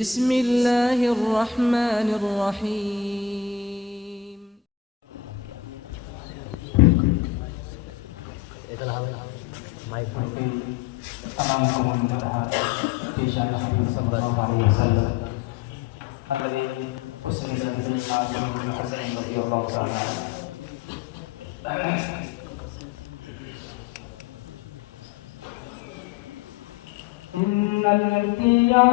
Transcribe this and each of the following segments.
بسم الله الرحمن الرحيم أمام المنتهى في شأن النبي صلى الله عليه وسلم الذي أسند به الناظم بن حسن رضي الله تعالى عنه. إن الارتياح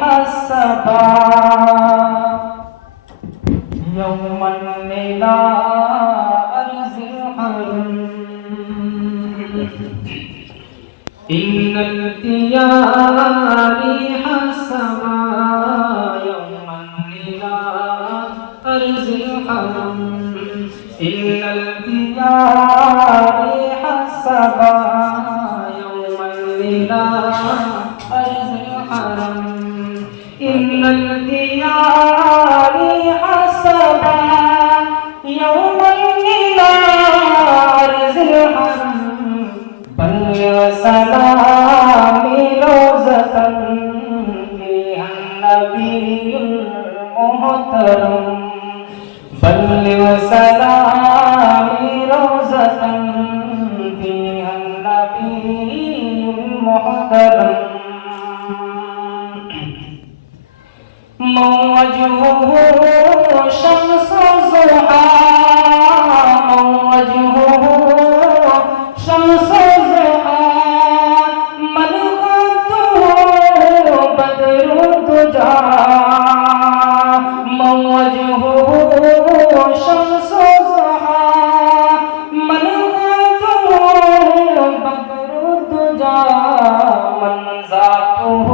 حسبا يوما إلى أرض الحرم. إن الارتياح حسبا يوما إلى أرض الحرم. إن الارتياح حسبا إلى أرض الحرم. إن الديار حسبا يوما إلى أرض الحرم. بل وسلام روزة فيها النبي المحترم. بل وسلام روزة فيها النبي محترم. من وجهه شمس الضحى. من وجهه شمس الضحى. من خده بدر الدجى. من وجهه شمس الضحى. من خده بدر الدجى. من ذاته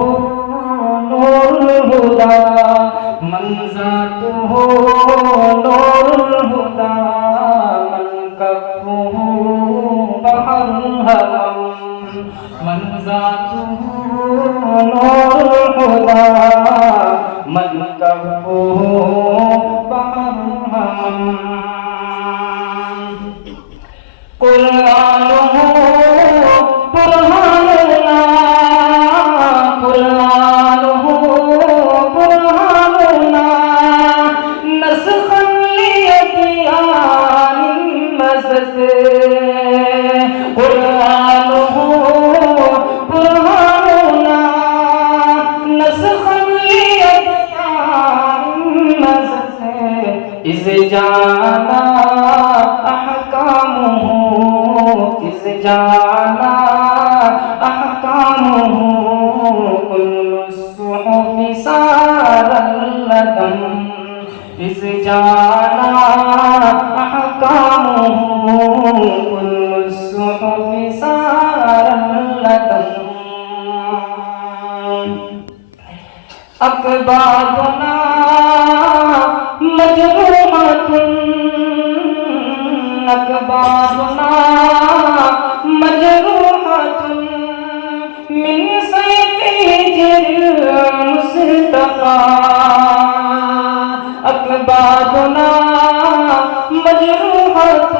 نور الهدى. من ذاته نور الهدى. من كفه بحر الهمم. من ذاته نور الهدى. من كفه بحر الهمم. قرآنه برهان الله. قرآنه برهان الله. نسخا لأديان المسد. قرآنه برهان الله. نسخا لأديان المسد. إذ جاءنا أحكامه. إذ جاءنا أحكامه. كل الصحف سار اللدم. إذ جاءنا أحكامه. كل الصحف سار اللدم. أكبادنا مجروحة. أكبادنا مجروحة من سيف هجر المصطفى. أكبادنا مجروحة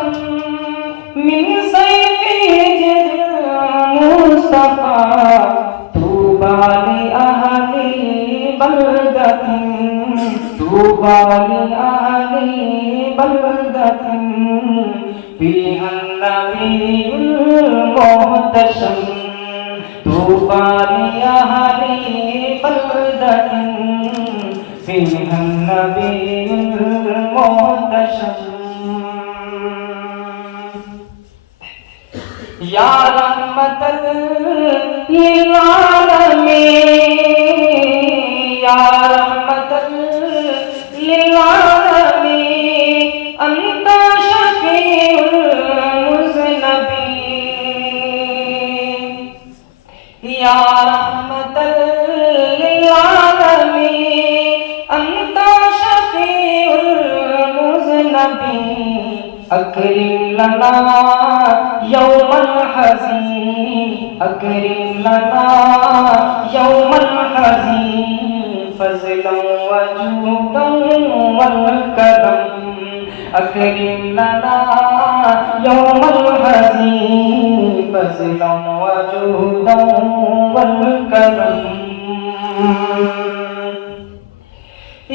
من سيف هجر المصطفى. طوبى لأهل بلدة. طوبى لأهل بلدة فيها النبي المحتشم. طوبى لأهل بلدة فيها النبي المحتشم. يا رحمة للعالمين. يا رحمة للعالمين. أنت شفيع المذنبين. يا رحمة للعالمين. أنت شفيع المذنبين. أكرم لنا يوم الحزين. أكرم لنا يوم الحزين. فضلا وجودا والكرم. أكرم لنا يوم الحزين. فضلا وجودا والكرم.